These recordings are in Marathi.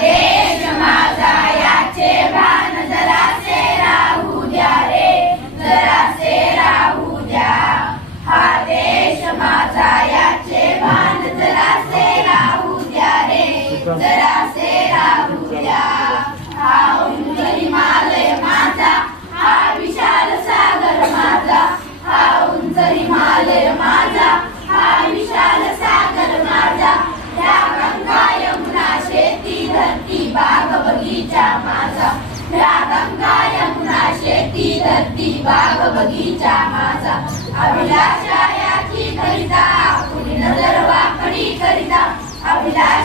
देश माझा याचे भान जरासे राहू द्या रे जरासे राहू द्या हा देश माझा याचे भान जरासे राहू द्या रे जरासे राहू द्या हा उंच हिमालय माझा हा विशाल सागर माझा. बगीचा माझा या गंगा यमुना शेती धरती बाग बगीचा माझा अभिलाषा याची करिता कुणी नजर वाकडी करिता अभिलाष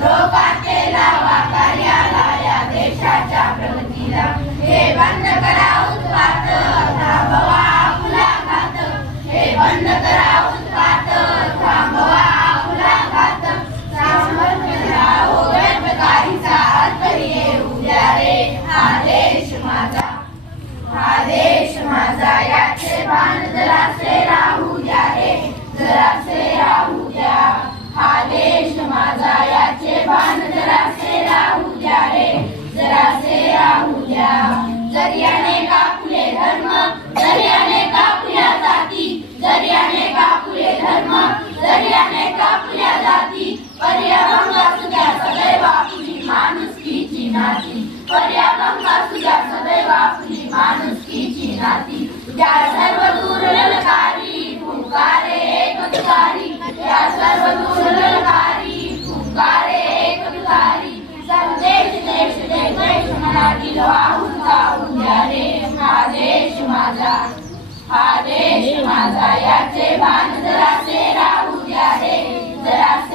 Nobody. नाती पर्यावरण सुद्धा सदैव आपली माणुसकीची नाती त्या सर्व दुर्लकारी फुंकारे एक तुकारी त्या सर्व दुर्लकारी फुंकारे एक तुकारी संदेश देश देश देश मराठी वाहून जाऊन द्या रे हा देश माझा. हा देश माझा. याचे भान जरासे राहू द्या रे जरासे